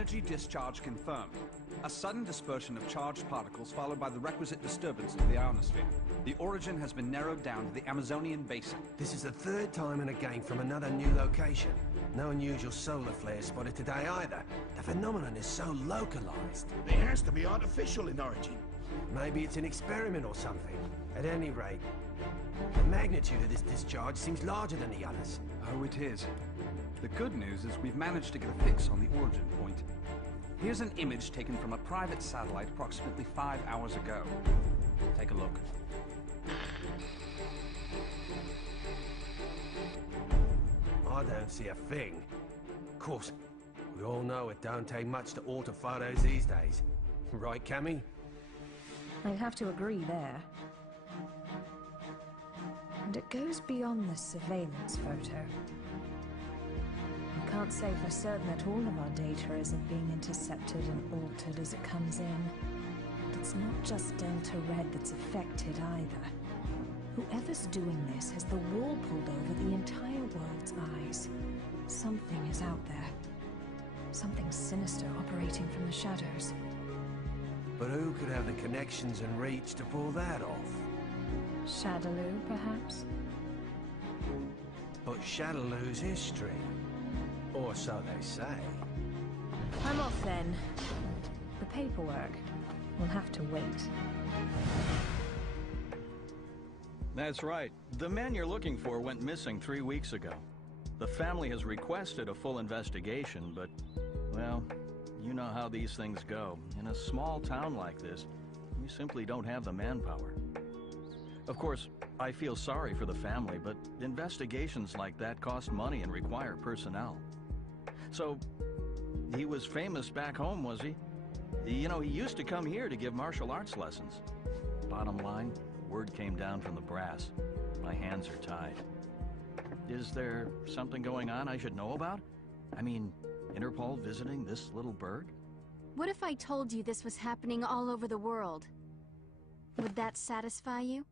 Energy discharge confirmed. A sudden dispersion of charged particles followed by the requisite disturbance to the ionosphere. The origin has been narrowed down to the Amazonian basin. This is the third time in a game from another new location. No unusual solar flares spotted today either. The phenomenon is so localized. It has to be artificial in origin. Maybe it's an experiment or something. At any rate, the magnitude of this discharge seems larger than the others. Oh, it is. The good news is we've managed to get a fix on the origin point. Here's an image taken from a private satellite approximately 5 hours ago. Take a look. I don't see a thing. Of course, we all know it don't take much to alter photos these days. Right, Cammy? I'd have to agree there. And it goes beyond the surveillance photo. I can't say for certain that all of our data isn't being intercepted and altered as it comes in. But it's not just Delta Red that's affected either. Whoever's doing this has the wool pulled over the entire world's eyes. Something is out there. Something sinister operating from the shadows. But who could have the connections and reach to pull that off? Shadaloo, perhaps? But Shadaloo's history. Or so they say. I'm off then. The paperwork will have to wait. That's right. The man you're looking for went missing 3 weeks ago. The family has requested a full investigation, but, well, you know how these things go. In a small town like this, we simply don't have the manpower. Of course, I feel sorry for the family, but investigations like that cost money and require personnel. So, he was famous back home, was he? You know, he used to come here to give martial arts lessons. Bottom line, word came down from the brass. My hands are tied. Is there something going on I should know about? I mean, Interpol visiting this little bird? What if I told you this was happening all over the world? Would that satisfy you?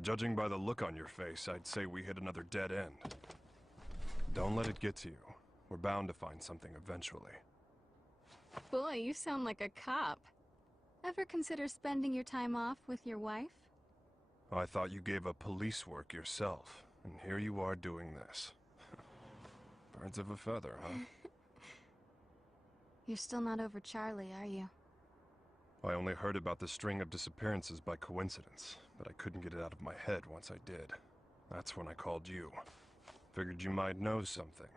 Judging by the look on your face, I'd say we hit another dead end. Don't let it get to you. We're bound to find something eventually. Boy, you sound like a cop. Ever consider spending your time off with your wife? I thought you gave up police work yourself, and here you are doing this. Birds of a feather, huh? You're still not over Charlie, are you? I only heard about the string of disappearances by coincidence, but I couldn't get it out of my head once I did. That's when I called you. Figured you might know something.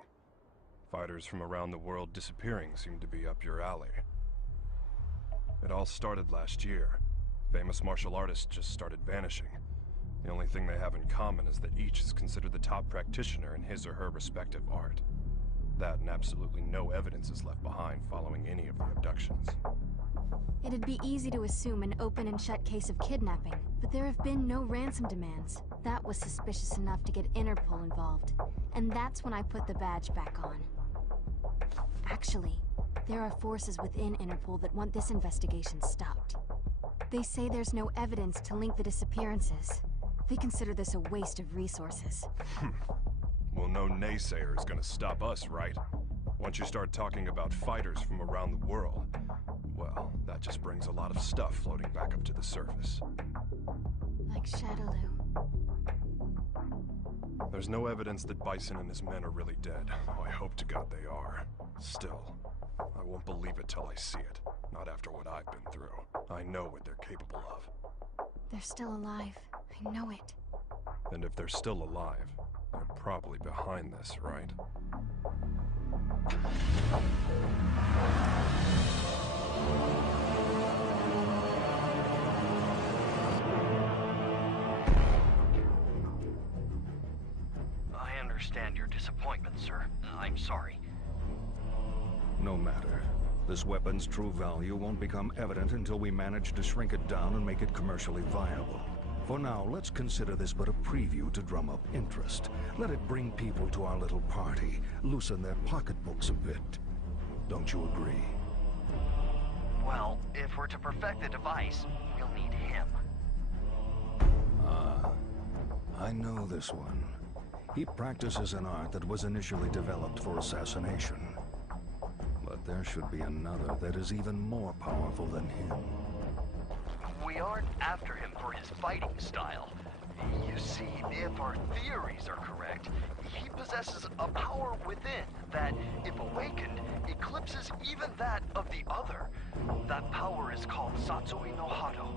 Fighters from around the world disappearing seemed to be up your alley. It all started last year. Famous martial artists just started vanishing. The only thing they have in common is that each is considered the top practitioner in his or her respective art. That and absolutely no evidence is left behind following any of the abductions. It'd be easy to assume an open and shut case of kidnapping, but there have been no ransom demands. That was suspicious enough to get Interpol involved, and that's when I put the badge back on. Actually, there are forces within Interpol that want this investigation stopped. They say there's no evidence to link the disappearances. They consider this a waste of resources. Well, no naysayer is gonna stop us, right? Once you start talking about fighters from around the world, well, that just brings a lot of stuff floating back up to the surface. Like Shadaloo. There's no evidence that Bison and his men are really dead. Oh, I hope to God they are. Still, I won't believe it till I see it. Not after what I've been through. I know what they're capable of. They're still alive. I know it. And if they're still alive, they're probably behind this, right? I understand your disappointment, sir. I'm sorry. No matter. This weapon's true value won't become evident until we manage to shrink it down and make it commercially viable. For now, let's consider this but a preview to drum up interest. Let it bring people to our little party, loosen their pocketbooks a bit. Don't you agree? Well, if we're to perfect the device, we'll need him. I know this one. He practices an art that was initially developed for assassination. But there should be another that is even more powerful than him. We aren't after him for his fighting style. You see, if our theories are correct, he possesses a power within that, if awakened, eclipses even that of the other. That power is called Satsui no Hado.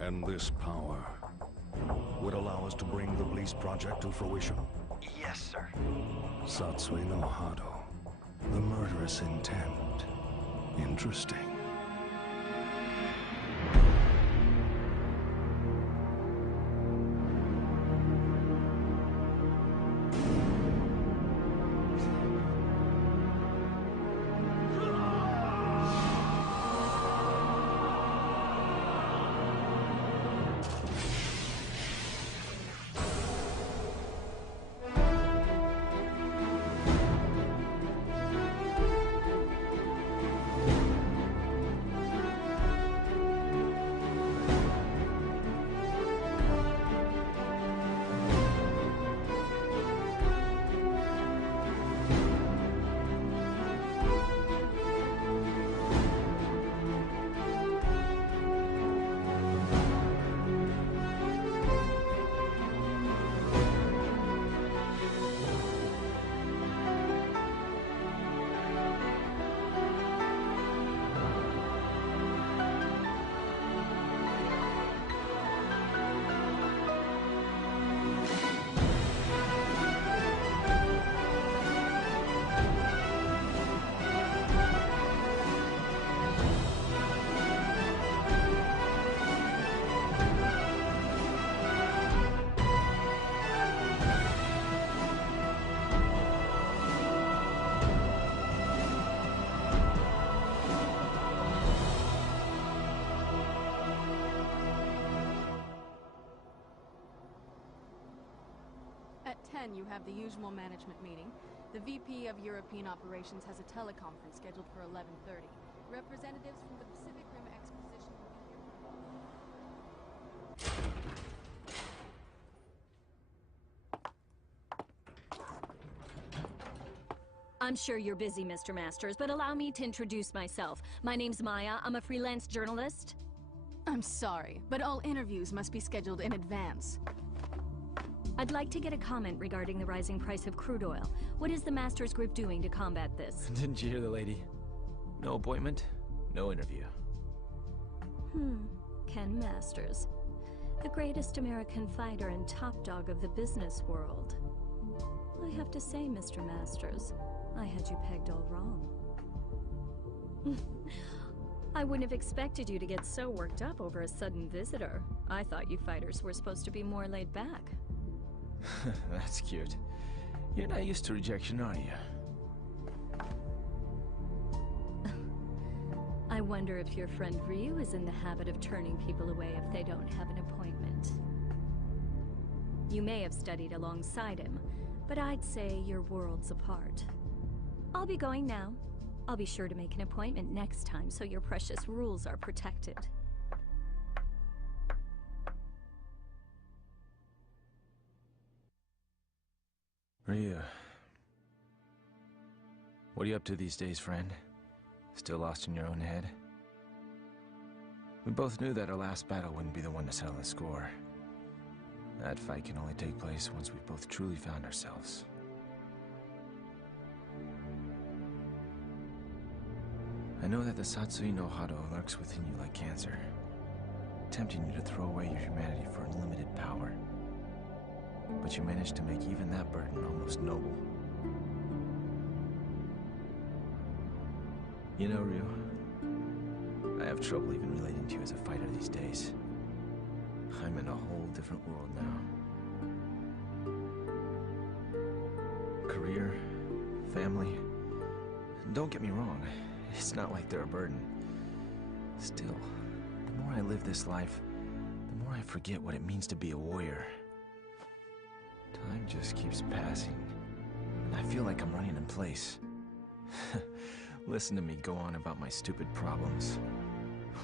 And this power would allow us to bring the Bliss project to fruition? Yes, sir. Satsui no Hado. The murderous intent. Interesting. At 10, you have the usual management meeting. The VP of European Operations has a teleconference scheduled for 11:30. Representatives from the Pacific Rim Exposition will be here. I'm sure you're busy, Mr. Masters, but allow me to introduce myself. My name's Maya. I'm a freelance journalist. I'm sorry, but all interviews must be scheduled in advance. I'd like to get a comment regarding the rising price of crude oil. What is the Masters Group doing to combat this? Didn't you hear the lady? No appointment, no interview. Ken Masters. The greatest American fighter and top dog of the business world. I have to say, Mr. Masters, I had you pegged all wrong. I wouldn't have expected you to get so worked up over a sudden visitor. I thought you fighters were supposed to be more laid back. That's cute. You're not used to rejection, are you? I wonder if your friend Ryu is in the habit of turning people away if they don't have an appointment. You may have studied alongside him, but I'd say you're worlds apart. I'll be going now. I'll be sure to make an appointment next time so your precious rules are protected. Ryu. What are you up to these days, friend? Still lost in your own head? We both knew that our last battle wouldn't be the one to settle the score. That fight can only take place once we've both truly found ourselves. I know that the Satsui no Hado lurks within you like cancer, tempting you to throw away your humanity for unlimited power. But you managed to make even that burden almost noble. You know, Ryu, I have trouble even relating to you as a fighter these days. I'm in a whole different world now. Career, family. Don't get me wrong, it's not like they're a burden. Still, the more I live this life, the more I forget what it means to be a warrior. Time just keeps passing, and I feel like I'm running in place. Listen to me go on about my stupid problems.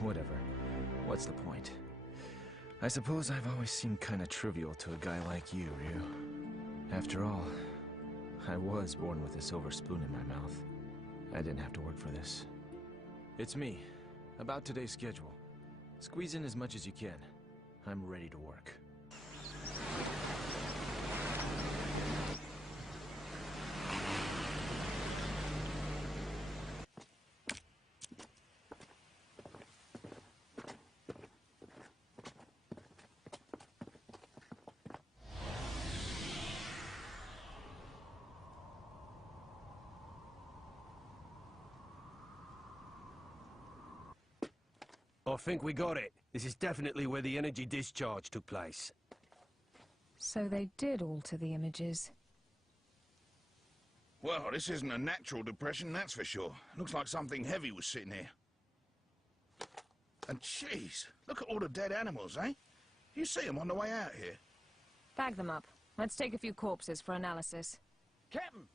Whatever. What's the point? I suppose I've always seemed kinda trivial to a guy like you, Ryu. After all, I was born with a silver spoon in my mouth. I didn't have to work for this. It's me. About today's schedule. Squeeze in as much as you can. I'm ready to work. I think we got it. This is definitely where the energy discharge took place. So they did alter the images. Well, this isn't a natural depression, that's for sure. Looks like something heavy was sitting here. And jeez, look at all the dead animals, eh? You see them on the way out here. Bag them up. Let's take a few corpses for analysis. Captain!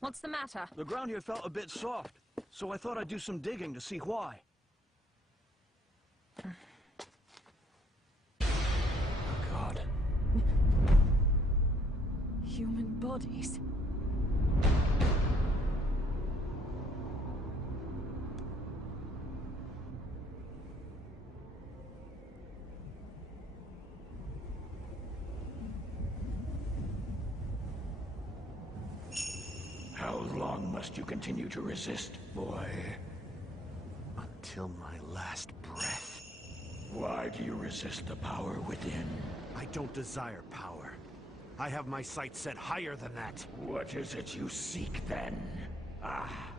What's the matter? The ground here felt a bit soft, so I thought I'd do some digging to see why. Oh, God. Human bodies. How long must you continue to resist, boy? Until my last breath. Why do you resist the power within? I don't desire power. I have my sights set higher than that. What is it you seek, then? Ah,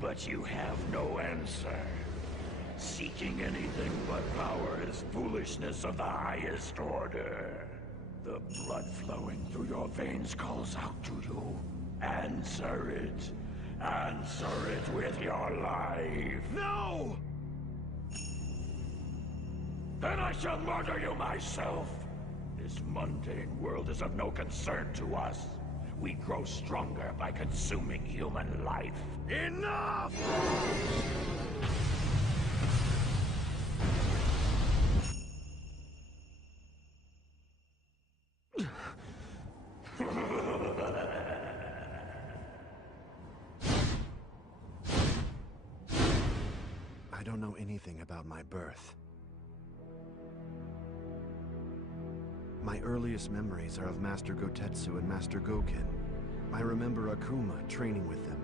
but you have no answer. Seeking anything but power is foolishness of the highest order. The blood flowing through your veins calls out to you. Answer it. Answer it with your life. No! Then I shall murder you myself. This mundane world is of no concern to us. We grow stronger by consuming human life. Enough! I don't know anything about my birth. My earliest memories are of Master Gotetsu and Master Goken. I remember Akuma training with them.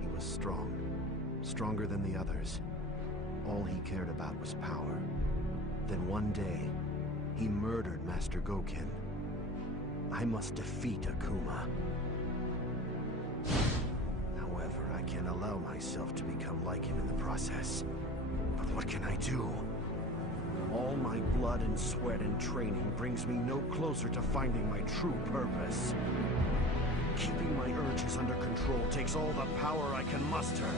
He was strong, stronger than the others. All he cared about was power. Then one day, he murdered Master Goken. I must defeat Akuma. However, I can't allow myself to become like him in the process. But what can I do? All my blood and sweat and training brings me no closer to finding my true purpose. Keeping my urges under control takes all the power I can muster.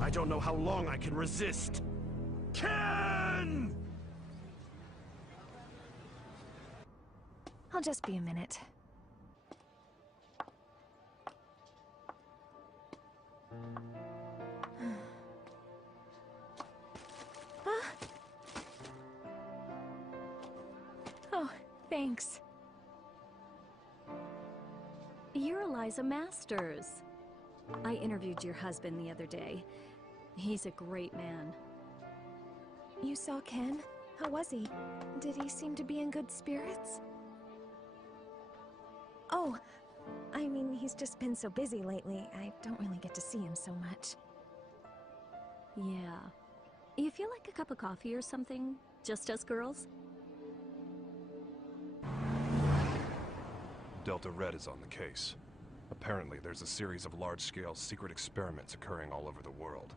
I don't know how long I can resist. Ken! I'll just be a minute. Oh, thanks. You're Eliza Masters. I interviewed your husband the other day. He's a great man. You saw Ken? How was he? Did he seem to be in good spirits? Oh, I mean, he's just been so busy lately. I don't really get to see him so much. Yeah. You feel like a cup of coffee or something? Just us girls? Delta Red is on the case. Apparently, there's a series of large-scale secret experiments occurring all over the world.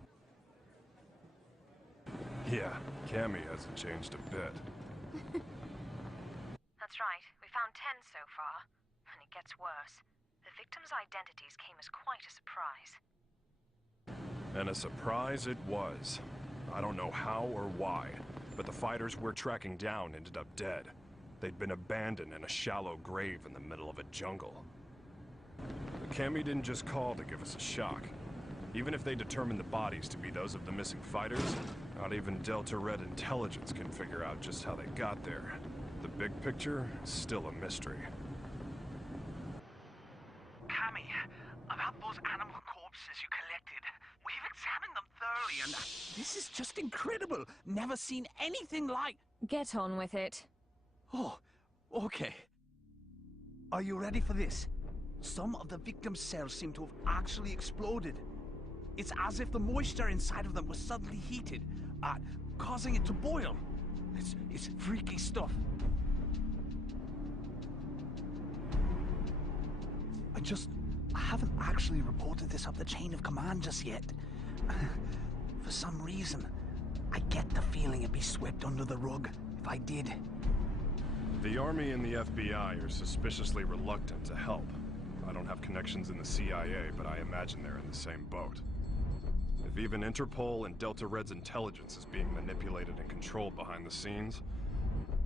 Yeah, Cammy hasn't changed a bit. That's right. We found 10 so far. And it gets worse. The victims' identities came as quite a surprise. And a surprise it was. I don't know how or why, but the fighters we're tracking down ended up dead. They'd been abandoned in a shallow grave in the middle of a jungle. But Cammy didn't just call to give us a shock. Even if they determined the bodies to be those of the missing fighters, Not even Delta Red intelligence can figure out just how they got there. The big picture is still a mystery. Cammy, about those animal corpses you collected. We've examined them thoroughly, and this is just incredible. Never seen anything like... Get on with it. Oh, okay. Are you ready for this? Some of the victims' cells seem to have actually exploded. It's as if the moisture inside of them was suddenly heated, causing it to boil. It's freaky stuff. I haven't actually reported this up the chain of command just yet. For some reason, I get the feeling it'd be swept under the rug if I did. The Army and the FBI are suspiciously reluctant to help. I don't have connections in the CIA, but I imagine they're in the same boat. If even Interpol and Delta Red's intelligence is being manipulated and controlled behind the scenes,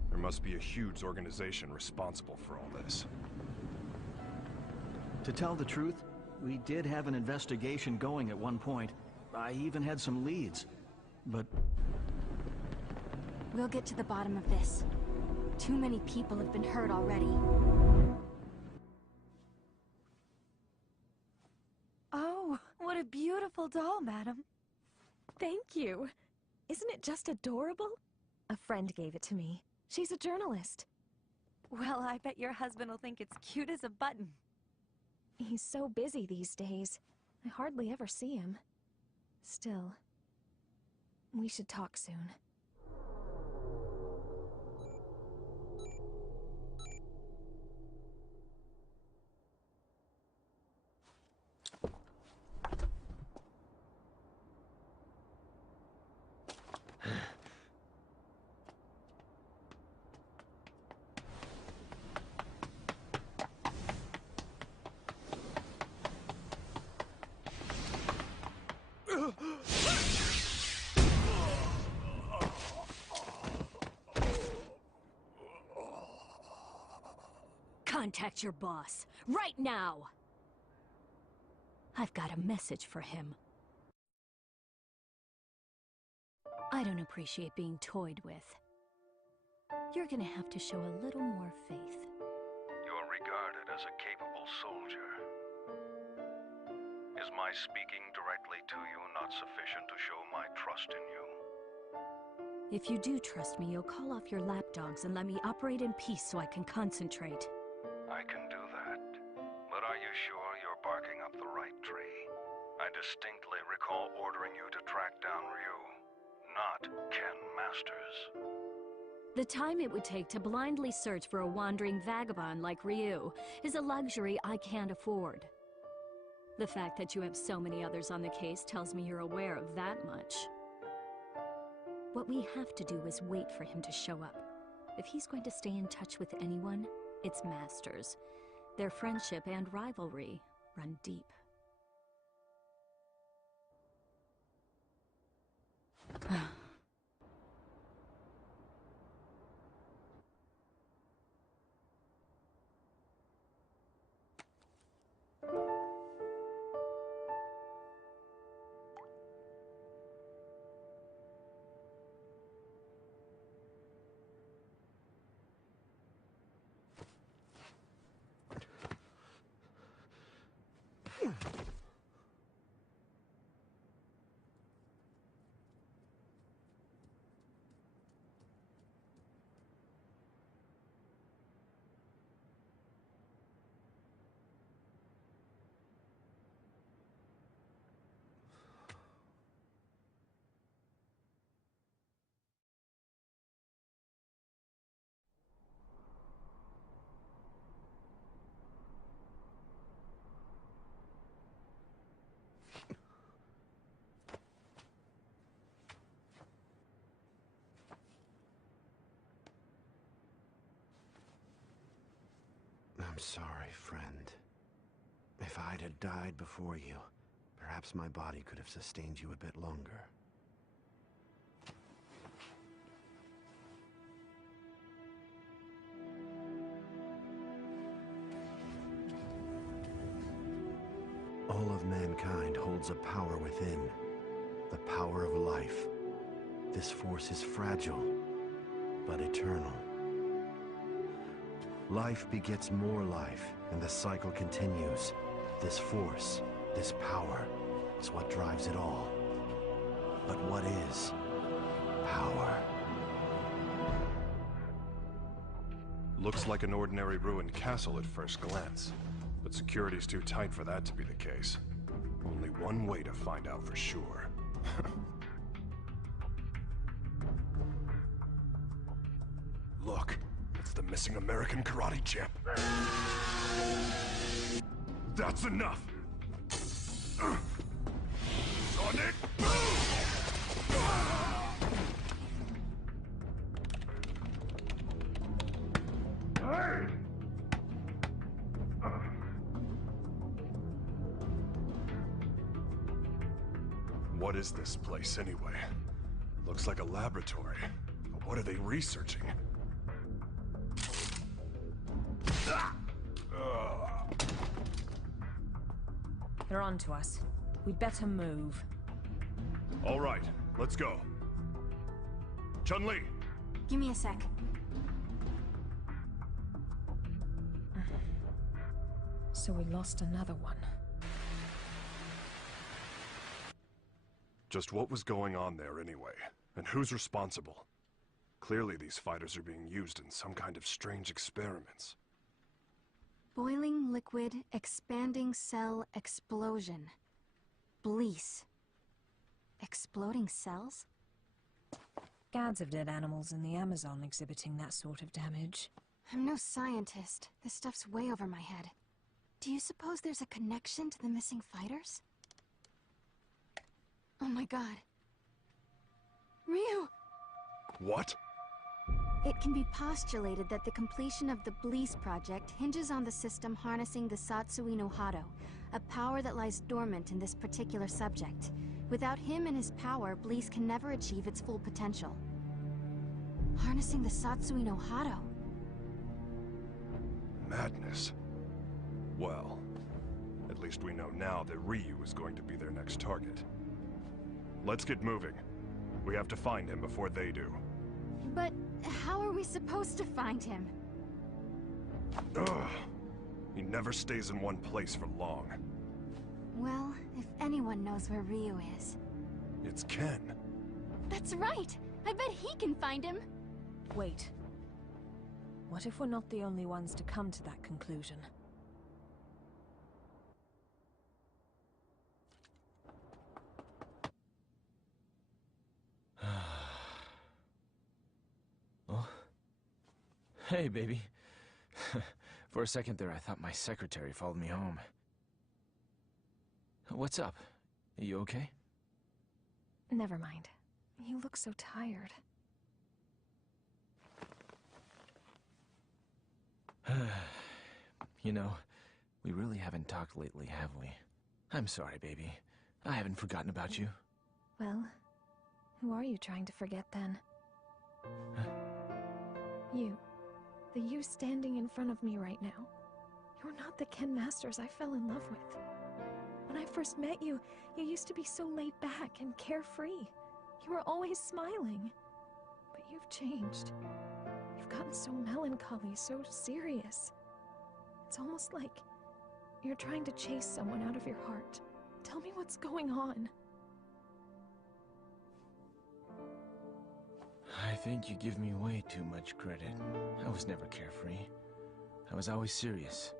there must be a huge organization responsible for all this. To tell the truth, we did have an investigation going at one point. I even had some leads, but... We'll get to the bottom of this. Too many people have been hurt already. Oh, what a beautiful doll, madam. Thank you. Isn't it just adorable? A friend gave it to me. She's a journalist. Well, I bet your husband will think it's cute as a button. He's so busy these days. I hardly ever see him. Still, we should talk soon. Contact your boss, right now! I've got a message for him. I don't appreciate being toyed with. You're gonna have to show a little more faith. You're regarded as a capable soldier. Is my speaking directly to you not sufficient to show my trust in you? If you do trust me, you'll call off your lapdogs and let me operate in peace so I can concentrate. I can do that. But are you sure you're barking up the right tree? I distinctly recall ordering you to track down Ryu, not Ken Masters. The time it would take to blindly search for a wandering vagabond like Ryu is a luxury I can't afford. The fact that you have so many others on the case tells me you're aware of that much. What we have to do is wait for him to show up. If he's going to stay in touch with anyone, it's Masters. Their friendship and rivalry run deep. I'm sorry, friend. If I'd had died before you, perhaps my body could have sustained you a bit longer. All of mankind holds a power within, the power of life. This force is fragile, but eternal. Life begets more life, and the cycle continues. This force, this power, is what drives it all. But what is power? Looks like an ordinary ruined castle at first glance, but security's too tight for that to be the case. Only one way to find out for sure. Look, it's the missing American karate champ. That's enough! Sonic boom! Hey! What is this place anyway? Looks like a laboratory. But what are they researching? They're on to us. We'd better move. All right, let's go. Chun-Li! Give me a sec. So we lost another one. Just what was going on there anyway? And who's responsible? Clearly these fighters are being used in some kind of strange experiments. Boiling liquid, expanding cell explosion. Blease. Exploding cells? Scads of dead animals in the Amazon exhibiting that sort of damage. I'm no scientist. This stuff's way over my head. Do you suppose there's a connection to the missing fighters? Oh my god. Ryu! What? It can be postulated that the completion of the Blease project hinges on the system harnessing the Satsui no Hado, a power that lies dormant in this particular subject. Without him and his power, Blease can never achieve its full potential. Harnessing the Satsui no Hado. Madness. Well, at least we know now that Ryu is going to be their next target. Let's get moving. We have to find him before they do. But how are we supposed to find him? Ugh. He never stays in one place for long. Well, if anyone knows where Ryu is... It's Ken. That's right! I bet he can find him! Wait. What if we're not the only ones to come to that conclusion? Oh? Hey, baby. For a second there, I thought my secretary followed me home. What's up? Are you okay? Never mind. You look so tired. You know, we really haven't talked lately, have we? I'm sorry, baby. I haven't forgotten about you. Well, who are you trying to forget then? You. The you standing in front of me right now. You're not the Ken Masters I fell in love with. When I first met you, you used to be so laid back and carefree. You were always smiling. But you've changed. You've gotten so melancholy, so serious. It's almost like you're trying to chase someone out of your heart. Tell me what's going on. I think you give me way too much credit. I was never carefree. I was always serious.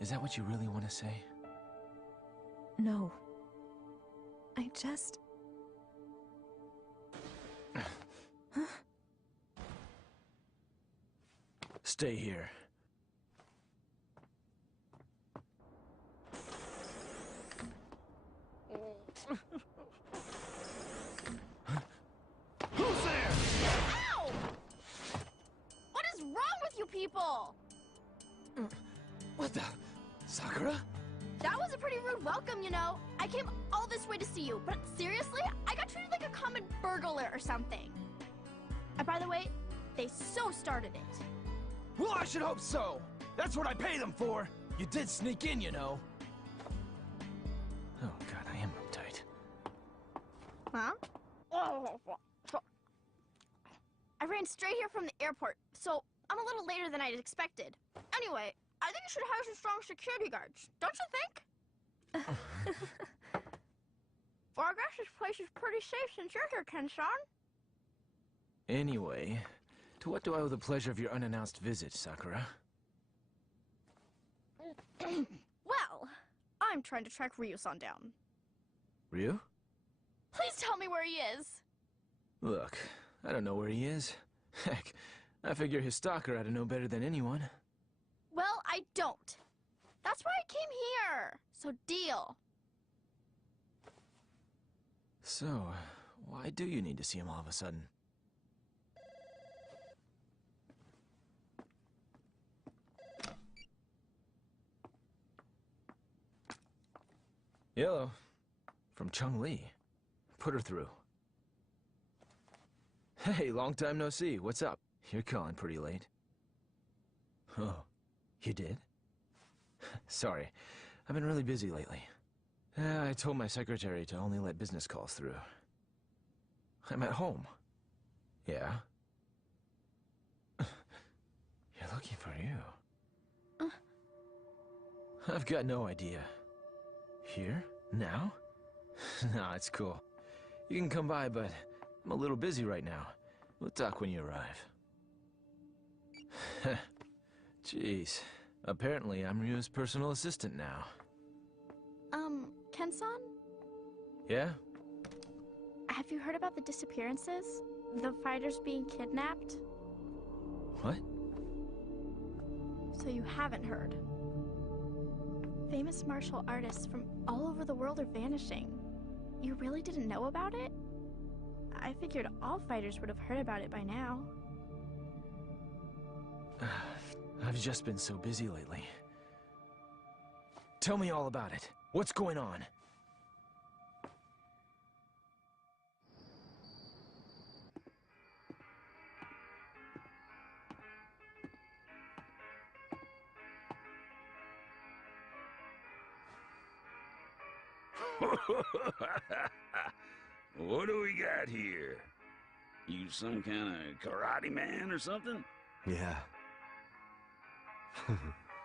Is that what you really want to say? No. I just... Stay here. Who's there? Ow! What is wrong with you people? What the? Sakura? That was a pretty rude welcome, you know. I came all this way to see you, but seriously, I got treated like a common burglar or something. And by the way, they so started it. Well, I should hope so. That's what I pay them for. You did sneak in, you know. Oh god, I am uptight. Huh? I ran straight here from the airport, so I'm a little later than I'd expected. Anyway, I think you should hire some strong security guards, don't you think? Well, I guess this place is pretty safe since you're here, Ken-san. Anyway, to what do I owe the pleasure of your unannounced visit, Sakura? Well, I'm trying to track Ryu-san down. Ryu? Please tell me where he is. Look, I don't know where he is. Heck, I figure his stalker ought to know better than anyone. Well, I don't. That's why I came here. So deal. So, why do you need to see him all of a sudden? Hello. From Chun-Li. Put her through. Hey, long time no see. What's up? You're calling pretty late. Oh, you did? Sorry, I've been really busy lately. I told my secretary to only let business calls through. I'm at home. Yeah? You're looking for you. I've got no idea. Here? Now? Nah, it's cool. You can come by, but I'm a little busy right now. We'll talk when you arrive. Jeez. Apparently, I'm Ryu's personal assistant now. Ken-san? Yeah? Have you heard about the disappearances? The fighters being kidnapped? What? So you haven't heard. Famous martial artists from all over the world are vanishing. You really didn't know about it? I figured all fighters would have heard about it by now. I've just been so busy lately. Tell me all about it. What's going on? What do we got here? You some kind of karate man or something? Yeah.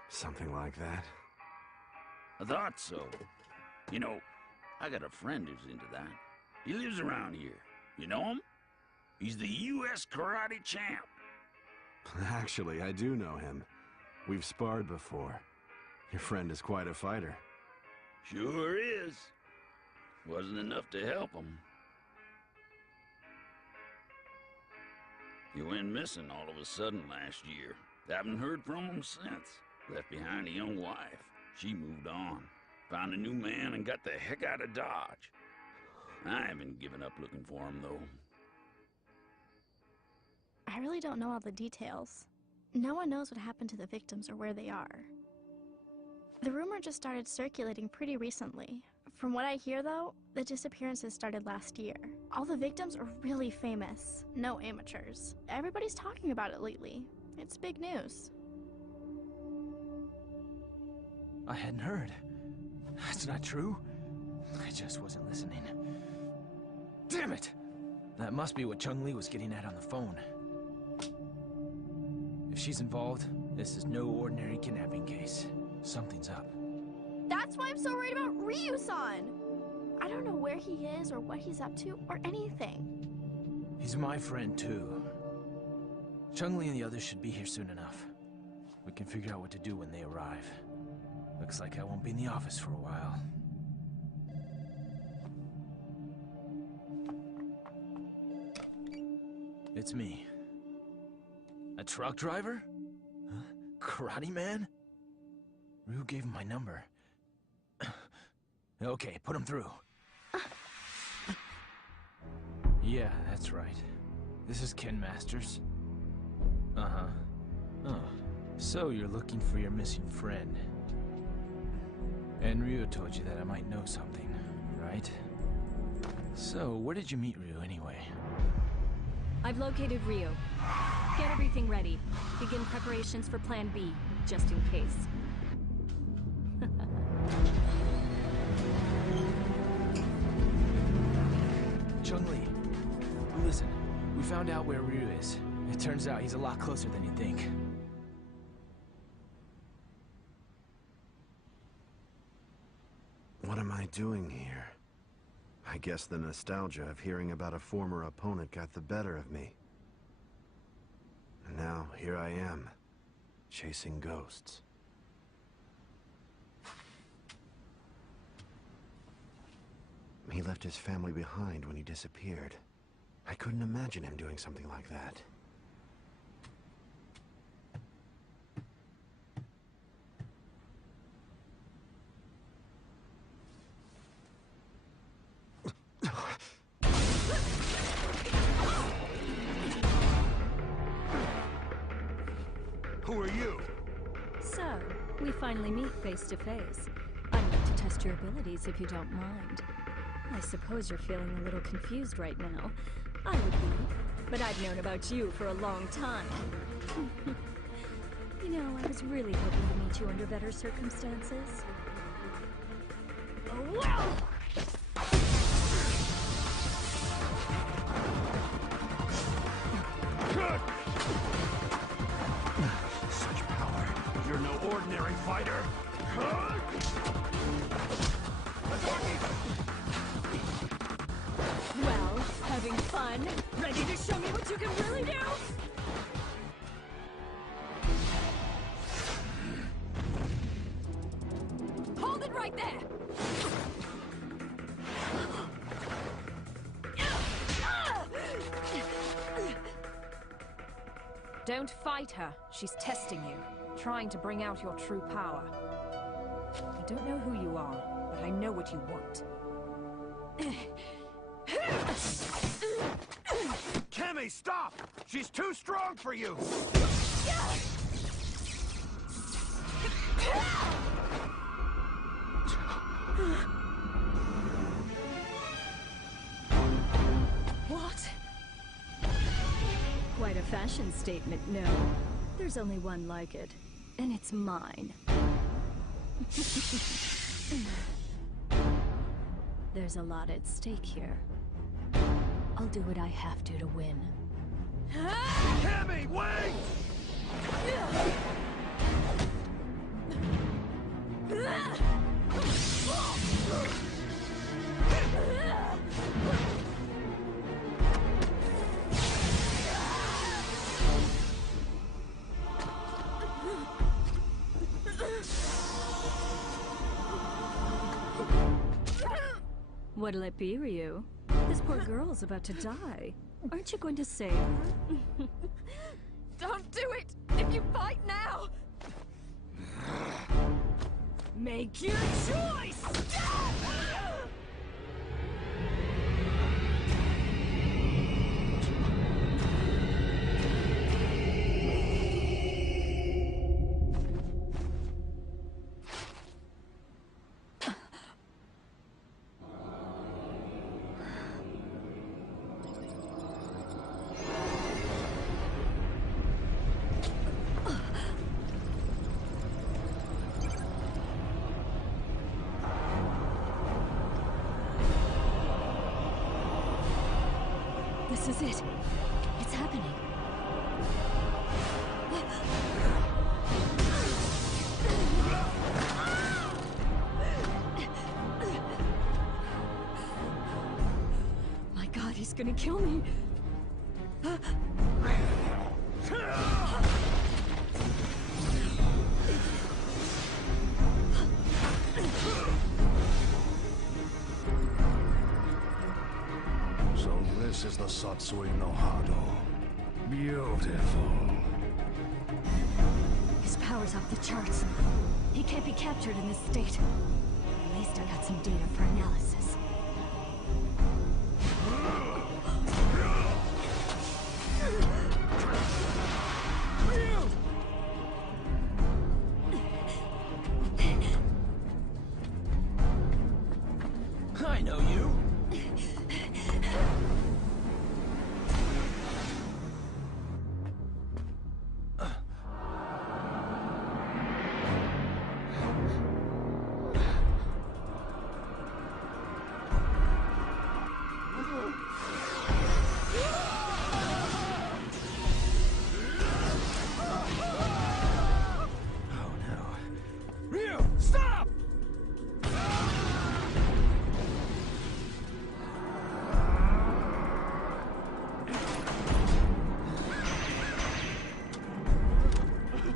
Something like that. I thought so. You know, I got a friend who's into that. He lives around here. You know him? He's the U.S. karate champ. Actually, I do know him. We've sparred before. Your friend is quite a fighter. Sure is. Wasn't enough to help him. He went missing all of a sudden last year. Haven't heard from him since. Left behind a young wife. She moved on. Found a new man and got the heck out of Dodge. I haven't given up looking for him, though. I really don't know all the details. No one knows what happened to the victims or where they are. The rumor just started circulating pretty recently. From what I hear, though, the disappearances started last year. All the victims are really famous. No amateurs. Everybody's talking about it lately. It's big news. I hadn't heard. That's not true. I just wasn't listening. Damn it! That must be what Chun-Li was getting at on the phone. If she's involved, this is no ordinary kidnapping case. Something's up. That's why I'm so worried about Ryu-san! I don't know where he is or what he's up to or anything. He's my friend, too. Chun-Li and the others should be here soon enough. We can figure out what to do when they arrive. Looks like I won't be in the office for a while. It's me. A truck driver? Huh? Karate man? Ryu gave him my number. Okay, put him through. Yeah, that's right. This is Ken Masters. Uh-huh. Oh, so you're looking for your missing friend. And Ryu told you that I might know something, right? So, where did you meet Ryu anyway? I've located Ryu. Get everything ready. Begin preparations for Plan B, just in case. Chun-Li, listen. We found out where Ryu is. It turns out he's a lot closer than you think. What am I doing here? I guess the nostalgia of hearing about a former opponent got the better of me. And now, here I am, chasing ghosts. He left his family behind when he disappeared. I couldn't imagine him doing something like that. Who are you? So, we finally meet face to face. I'd like to test your abilities if you don't mind. I suppose you're feeling a little confused right now. I would be, but I've known about you for a long time. You know, I was really hoping to meet you under better circumstances. Oh, wow! Such power. You're no ordinary fighter. Well, having fun? Ready to show me what you can really do? Hold it right there! Don't fight her. She's testing you, trying to bring out your true power. I don't know who you are, but I know what you want. Cammy, stop! She's too strong for you! What? Quite a fashion statement, no. There's only one like it, and it's mine. There's a lot at stake here. I'll do what I have to win. Cammy, wait! What'll it be, Ryu? This poor girl's about to die. Aren't you going to save her? Don't do it! If you fight now! Make your choice! This is it. It's happening. My God, he's gonna kill me. So this is the Satsui no Hado. Beautiful. His power's off the charts. He can't be captured in this state. At least I got some data for analysis. I know you.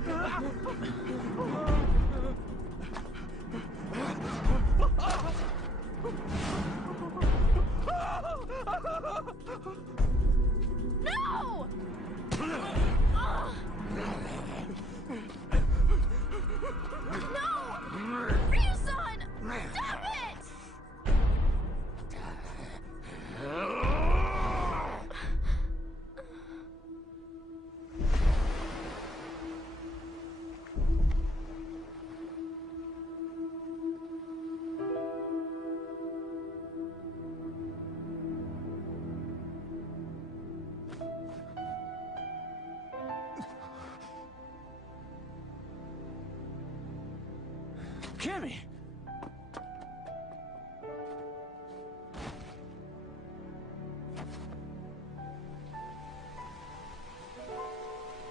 No! No! Ryu-san! Stop it! Cammy!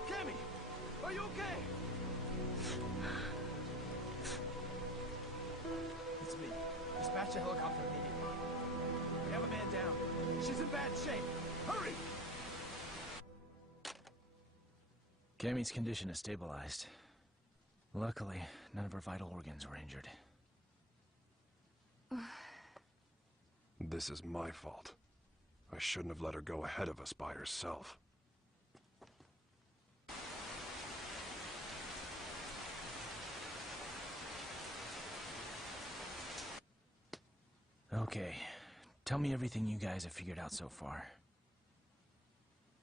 Cammy! Are you okay? It's me. Dispatch a helicopter immediately. We have a man down. She's in bad shape. Hurry! Cammy's condition is stabilized. Luckily, none of her vital organs were injured. This is my fault. I shouldn't have let her go ahead of us by herself. Okay. Tell me everything you guys have figured out so far.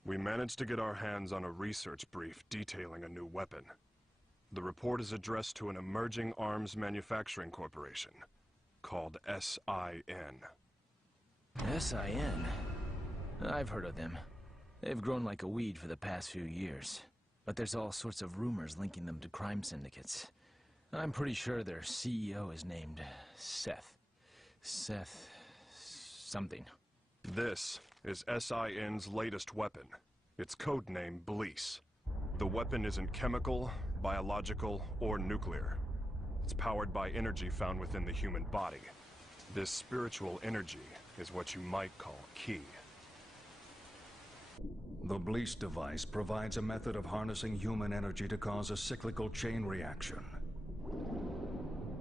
We managed to get our hands on a research brief detailing a new weapon. The report is addressed to an emerging arms manufacturing corporation called S.I.N. S.I.N.? I've heard of them. They've grown like a weed for the past few years. But there's all sorts of rumors linking them to crime syndicates. I'm pretty sure their CEO is named Seth. Seth... something. This is S.I.N.'s latest weapon. Its codename Blease. The weapon isn't chemical, biological, or nuclear. It's powered by energy found within the human body. This spiritual energy is what you might call ki. The Blease device provides a method of harnessing human energy to cause a cyclical chain reaction.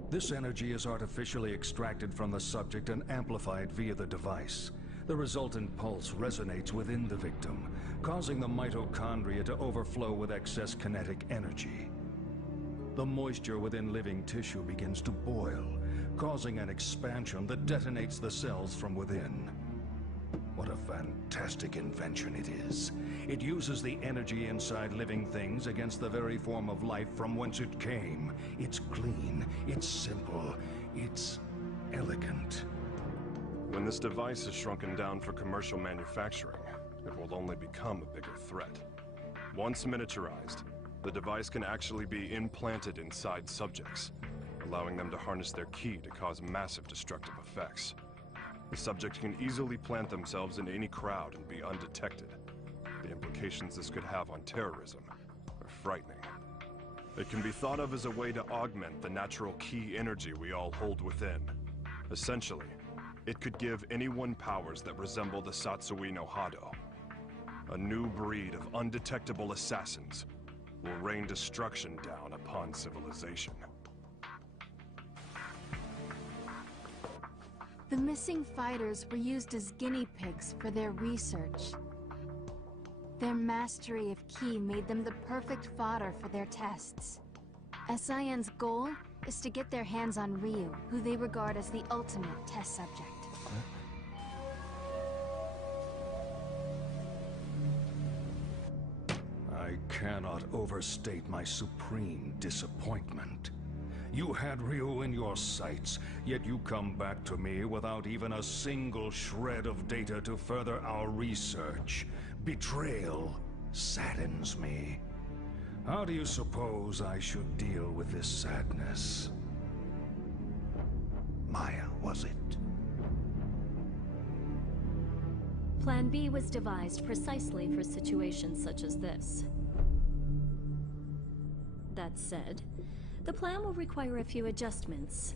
This energy is artificially extracted from the subject and amplified via the device. The resultant pulse resonates within the victim, causing the mitochondria to overflow with excess kinetic energy. The moisture within living tissue begins to boil, causing an expansion that detonates the cells from within. What a fantastic invention it is. It uses the energy inside living things against the very form of life from whence it came. It's clean, it's simple, it's elegant. When this device is shrunken down for commercial manufacturing, it will only become a bigger threat. Once miniaturized, the device can actually be implanted inside subjects, allowing them to harness their ki to cause massive destructive effects. The subject can easily plant themselves into any crowd and be undetected. The implications this could have on terrorism are frightening. It can be thought of as a way to augment the natural ki energy we all hold within. Essentially, it could give anyone powers that resemble the Satsui no Hado. A new breed of undetectable assassins will rain destruction down upon civilization. The missing fighters were used as guinea pigs for their research. Their mastery of ki made them the perfect fodder for their tests. SIN's goal is to get their hands on Ryu, who they regard as the ultimate test subject. I cannot overstate my supreme disappointment. You had Ryu in your sights, yet you come back to me without even a single shred of data to further our research. Betrayal saddens me. How do you suppose I should deal with this sadness? Maya, was it? Plan B was devised precisely for situations such as this. That said, the plan will require a few adjustments.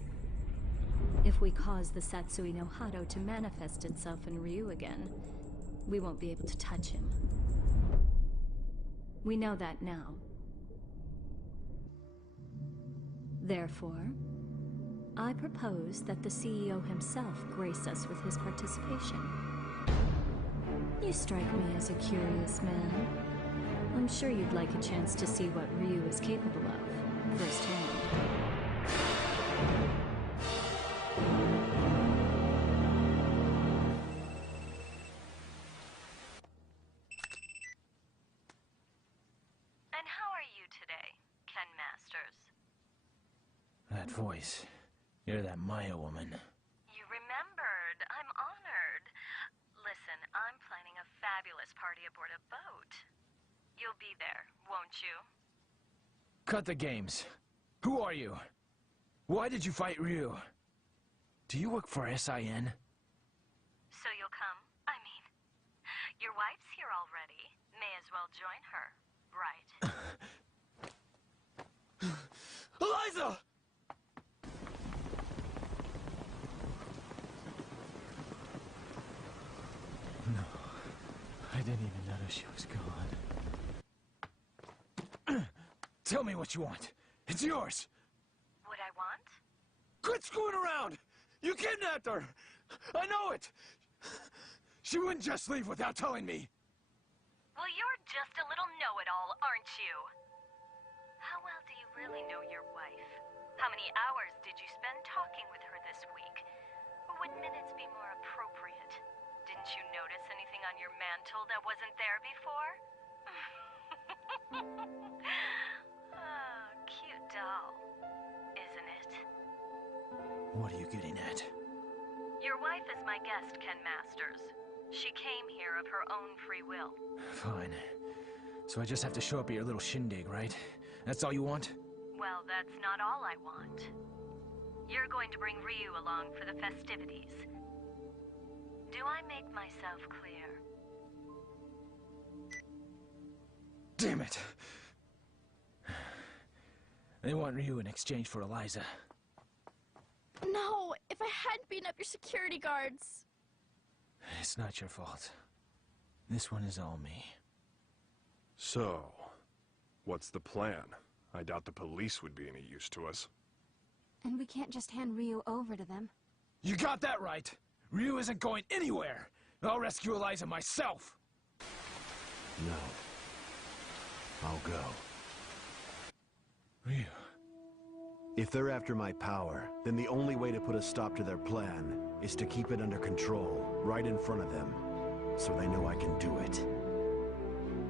If we cause the Satsui no Hado to manifest itself in Ryu again, we won't be able to touch him. We know that now. Therefore, I propose that the CEO himself grace us with his participation. You strike me as a curious man. I'm sure you'd like a chance to see what Ryu is capable of, firsthand. And how are you today, Ken Masters? That voice. You're that Maya woman. You remembered. I'm honored. Listen, I'm planning a fabulous party aboard a boat. You'll be there, won't you? Cut the games. Who are you? Why did you fight Ryu? Do you work for SIN? So you'll come? I mean, your wife's here already. May as well join her, right? Eliza! No. I didn't even notice she was gone. Tell me what you want. It's yours! What I want? Quit screwing around! You kidnapped her! I know it! She wouldn't just leave without telling me. Well, you're just a little know-it-all, aren't you? How well do you really know your wife? How many hours did you spend talking with her this week? Or would minutes be more appropriate? Didn't you notice anything on your mantle that wasn't there before? Oh, cute doll, isn't it? What are you getting at? Your wife is my guest, Ken Masters. She came here of her own free will. Fine. So I just have to show up at your little shindig, right? That's all you want? Well, that's not all I want. You're going to bring Ryu along for the festivities. Do I make myself clear? Damn it! They want Ryu in exchange for Eliza. No! If I hadn't beaten up your security guards! It's not your fault. This one is all me. So, what's the plan? I doubt the police would be any use to us. And we can't just hand Ryu over to them. You got that right! Ryu isn't going anywhere! I'll rescue Eliza myself! No. I'll go. Ryu. If they're after my power, then the only way to put a stop to their plan is to keep it under control, right in front of them, so they know I can do it.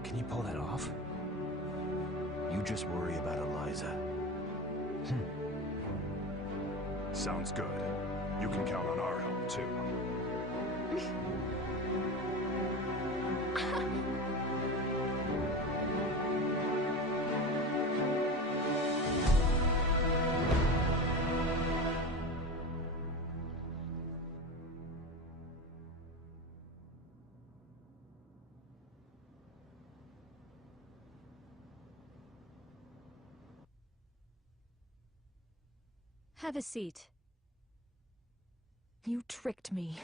Can you pull that off? You just worry about Eliza. Sounds good. You can count on our help, too. Have a seat. You tricked me.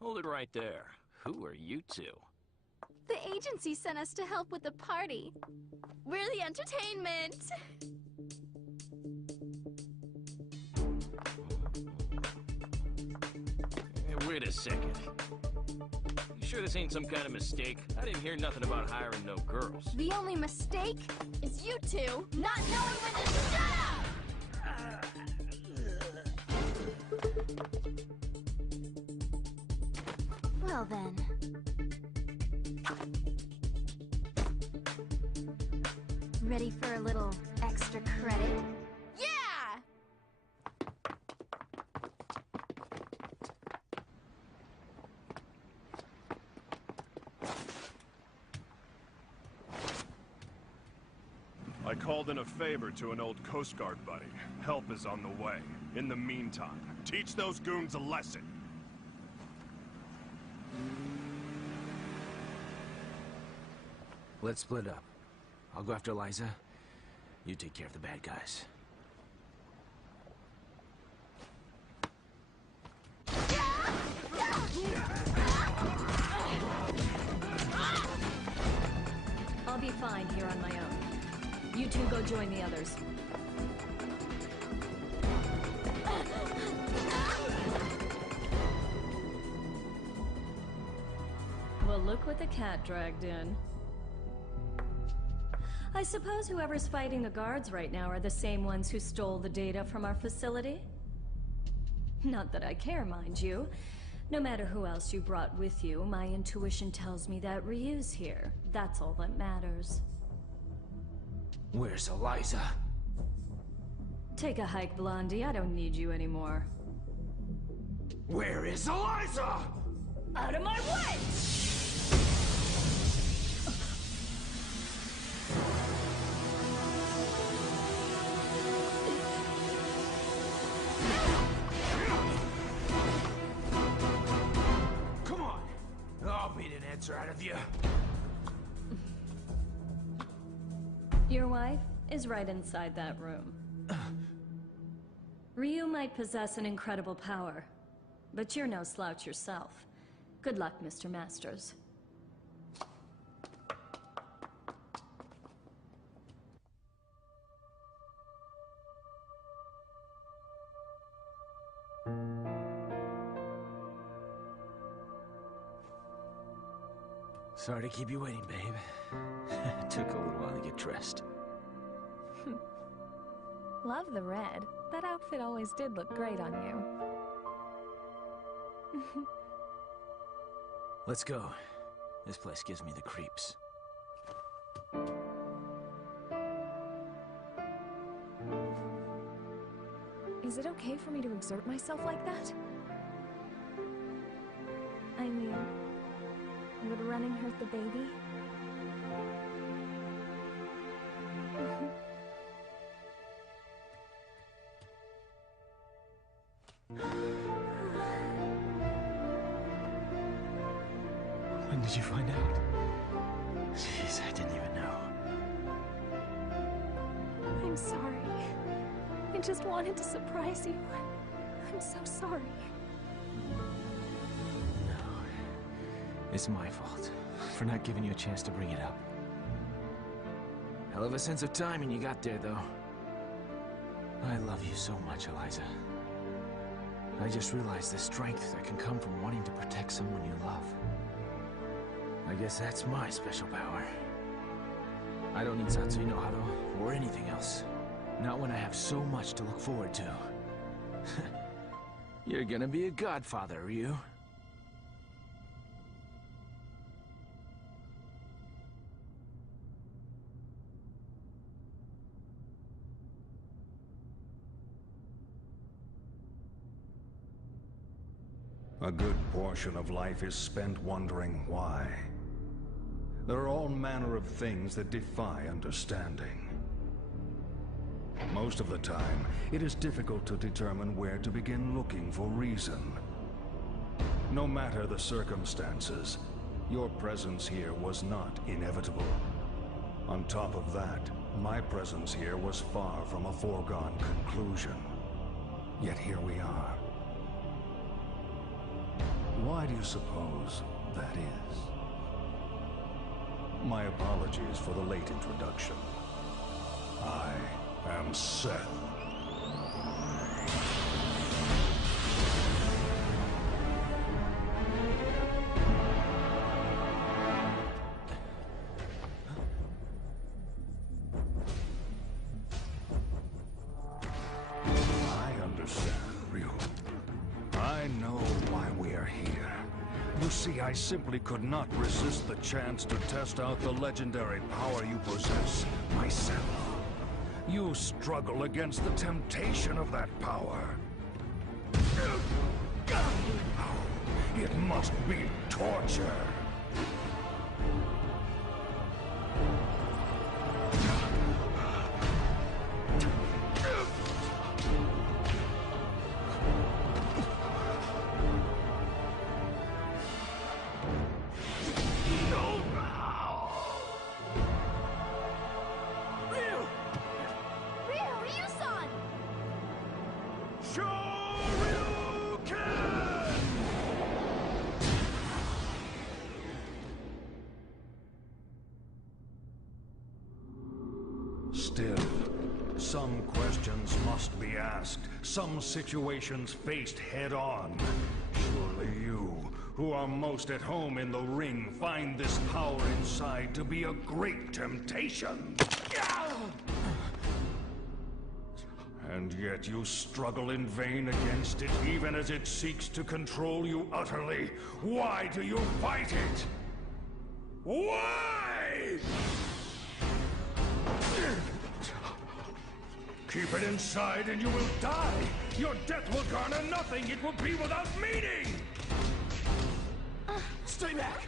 Hold it right there. Who are you two? The agency sent us to help with the party. We're the entertainment. Hey, wait a second. You sure this ain't some kind of mistake? I didn't hear nothing about hiring no girls. The only mistake is you two not knowing when to shut up! Well then. Ready for a little extra credit? Yeah! I called in a favor to an old Coast Guard buddy. Help is on the way. In the meantime, teach those goons a lesson. Let's split up. I'll go after Eliza. You take care of the bad guys. Yeah! join the others. Well, look what the cat dragged in. I suppose whoever's fighting the guards right now are the same ones who stole the data from our facility? Not that I care, mind you. No matter who else you brought with you, my intuition tells me that Ryu's here. That's all that matters. Where's Eliza? Take a hike, Blondie. I don't need you anymore. Where is Eliza? Out of my way! Come on! I'll beat an answer out of you. Your wife is right inside that room. Ryu might possess an incredible power, but you're no slouch yourself. Good luck, Mr. Masters. Sorry to keep you waiting, babe. It took a little while to get dressed. Love the red. That outfit always did look great on you. Let's go. This place gives me the creeps. Is it okay for me to exert myself like that? I mean, would running hurt the baby? When did you find out? Jeez, I didn't even know. I'm sorry. I just wanted to surprise you. I'm so sorry. No. It's my fault for not giving you a chance to bring it up. Hell of a sense of timing you got there, though. I love you so much, Eliza. I just realized the strength that can come from wanting to protect someone you love. I guess that's my special power. I don't need Satsui no Hado or anything else. Not when I have so much to look forward to. You're gonna be a godfather, Ryu. A good portion of life is spent wondering why. There are all manner of things that defy understanding. Most of the time, it is difficult to determine where to begin looking for reason. No matter the circumstances, your presence here was not inevitable. On top of that, my presence here was far from a foregone conclusion. Yet here we are. Why do you suppose that is? My apologies for the late introduction. I am Seth. I understand, Ryu. I know why we are here. You see, I simply could not resist the chance to test out the legendary power you possess myself. You struggle against the temptation of that power. It must be torture. Some questions must be asked, some situations faced head-on. Surely you, who are most at home in the ring, find this power inside to be a great temptation. And yet you struggle in vain against it, even as it seeks to control you utterly. Why do you fight it? Why? Keep it inside and you will die. Your death will garner nothing. It will be without meaning. Stay back!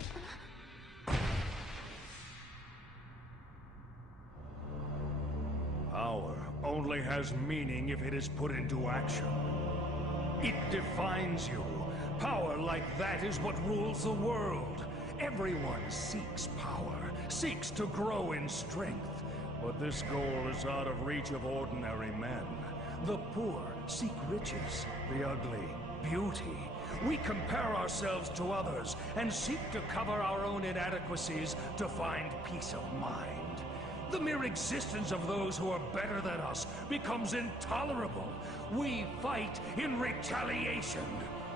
Power only has meaning if it is put into action. It defines you. Power like that is what rules the world. Everyone seeks power, seeks to grow in strength. But this goal is out of reach of ordinary men. The poor seek riches, the ugly, beauty. We compare ourselves to others and seek to cover our own inadequacies to find peace of mind. The mere existence of those who are better than us becomes intolerable. We fight in retaliation.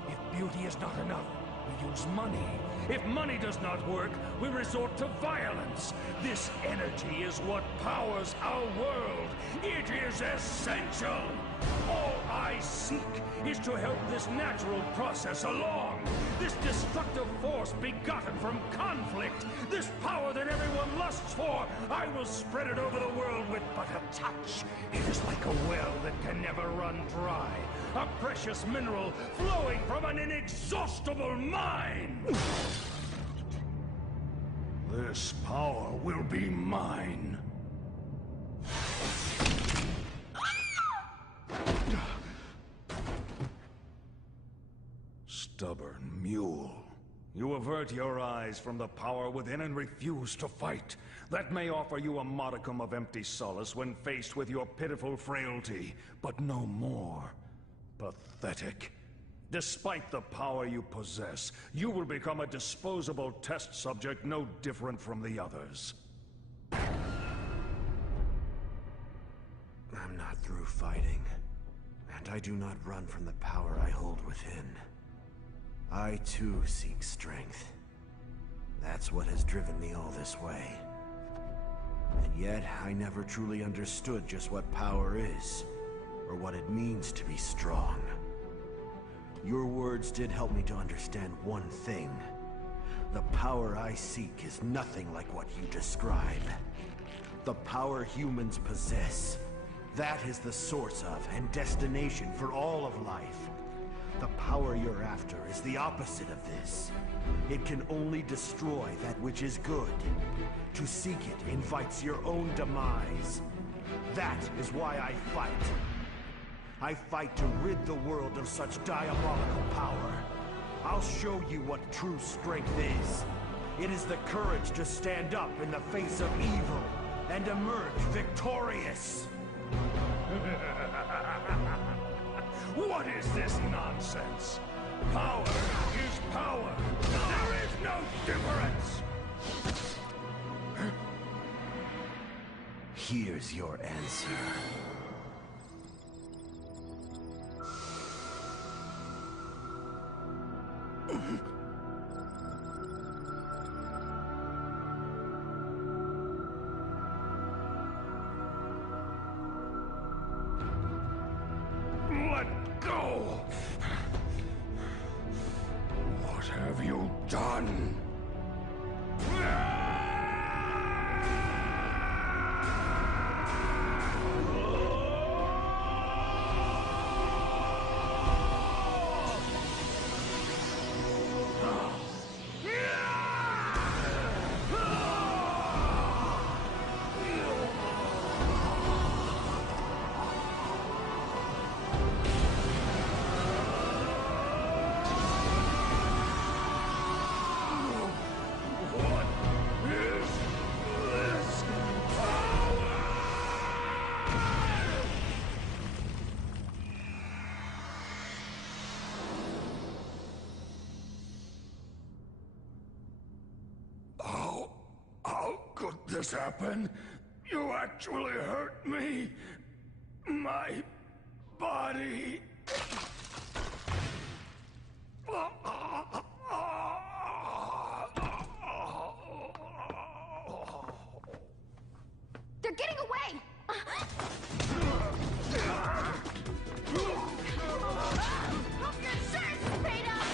If beauty is not enough, we use money. If money does not work, we resort to violence. This energy is what powers our world. It is essential. All I seek is to help this natural process along. This destructive force begotten from conflict. This power that everyone lusts for. I will spread it over the world with but a touch. It is like a well that can never run dry. A precious mineral flowing from an inexhaustible mine. This power will be mine. Stubborn mule. You avert your eyes from the power within and refuse to fight. That may offer you a modicum of empty solace when faced with your pitiful frailty, but no more. Pathetic. Despite the power you possess, you will become a disposable test subject no different from the others. I'm not through fighting, and I do not run from the power I hold within. I too seek strength. That's what has driven me all this way. And yet, I never truly understood just what power is, or what it means to be strong. Your words did help me to understand one thing. The power I seek is nothing like what you describe. The power humans possess. That is the source of and destination for all of life. The power you're after is the opposite of this. It can only destroy that which is good. To seek it invites your own demise. That is why I fight. I fight to rid the world of such diabolical power. I'll show you what true strength is. It is the courage to stand up in the face of evil and emerge victorious. What is this nonsense? Power is power. There is no difference. Here's your answer. Let go! What have you done? How could this happen? You actually hurt me? My body. They're getting away! Hope your insurance is paid up!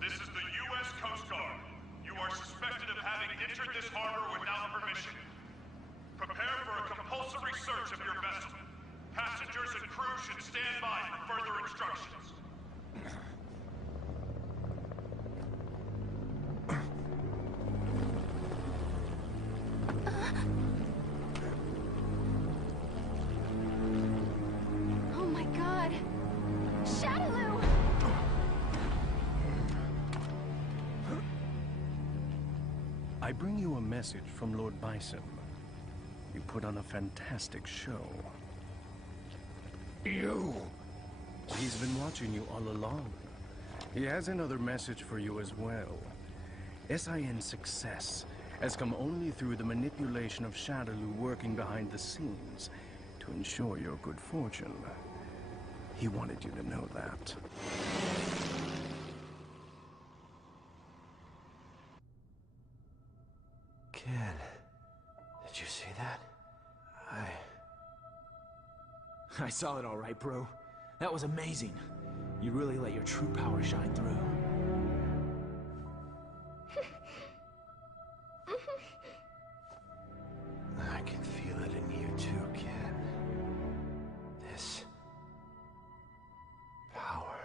This is the U.S. Coast Guard. You are suspected of having entered this harbor without permission. Prepare for a compulsory search of your vessel. Passengers and crew should stand by for further instructions. Oh my god! Shadaloo! I bring you a message from Lord Bison. You put on a fantastic show. You! He's been watching you all along. He has another message for you as well. SIN's success has come only through the manipulation of Shadaloo working behind the scenes to ensure your good fortune. He wanted you to know that. Ken, did you see that? I saw it all right, bro. That was amazing. You really let your true power shine through. I can feel it in you too, Ken. This power.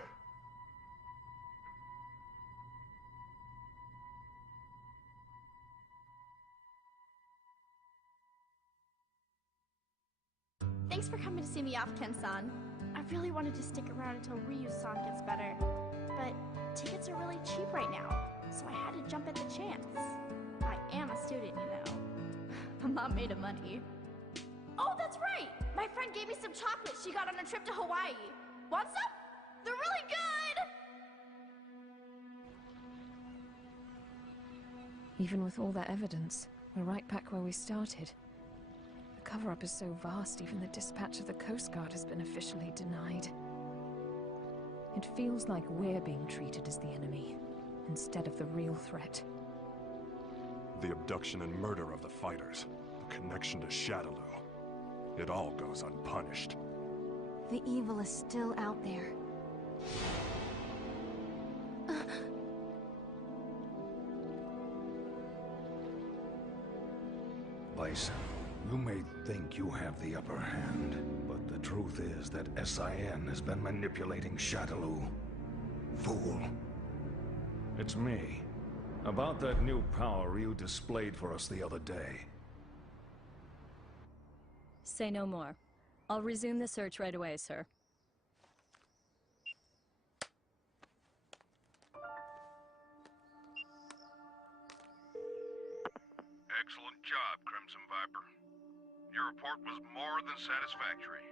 Thanks for coming to see me off, Ken-san. I really wanted to stick around until Ryu-san gets better, but tickets are really cheap right now, so I had to jump at the chance. I am a student, you know. I'm not made of money. Oh, that's right! My friend gave me some chocolates she got on a trip to Hawaii. Want some? They're really good! Even with all that evidence, we're right back where we started. The cover-up is so vast, even the dispatch of the Coast Guard has been officially denied. It feels like we're being treated as the enemy, instead of the real threat. The abduction and murder of the fighters, the connection to Shadaloo. It all goes unpunished. The evil is still out there. Bison, you may think you have the upper hand, but the truth is that SIN has been manipulating Shadaloo. Fool. It's me. About that new power you displayed for us the other day. Say no more. I'll resume the search right away, sir. Excellent job, Crimson Viper. Your report was more than satisfactory.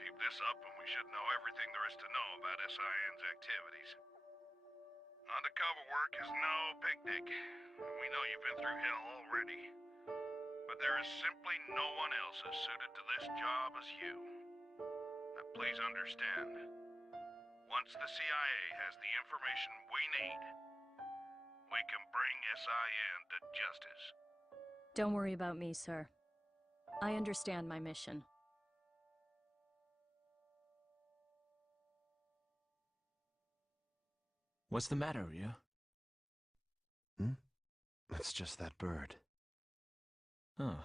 Keep this up and we should know everything there is to know about SIN's activities. Undercover work is no picnic. We know you've been through hell already. But there is simply no one else as suited to this job as you. Now please understand, once the CIA has the information we need, we can bring SIN to justice. Don't worry about me, sir. I understand my mission. What's the matter, Ryu? It's just that bird. Oh.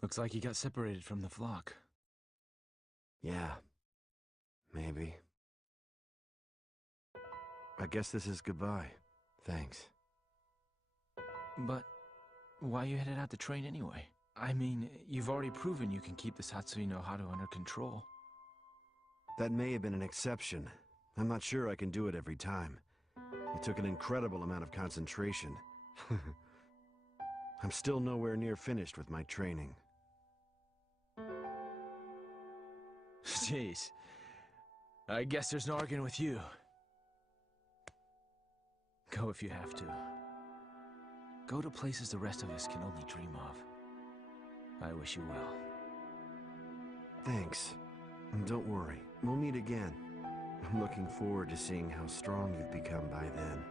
Looks like he got separated from the flock. Yeah. Maybe. I guess this is goodbye. Thanks. But why you headed out to train anyway? I mean, you've already proven you can keep the Satsui no Haru under control. That may have been an exception. I'm not sure I can do it every time. It took an incredible amount of concentration. I'm still nowhere near finished with my training. Jeez. I guess there's no arguing with you. Go if you have to. Go to places the rest of us can only dream of. I wish you well. Thanks. And don't worry, we'll meet again. I'm looking forward to seeing how strong you've become by then.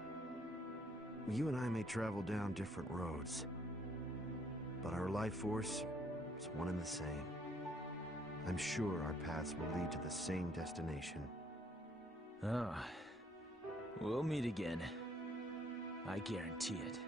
You and I may travel down different roads, but our life force is one and the same. I'm sure our paths will lead to the same destination. Ah, we'll meet again. I guarantee it.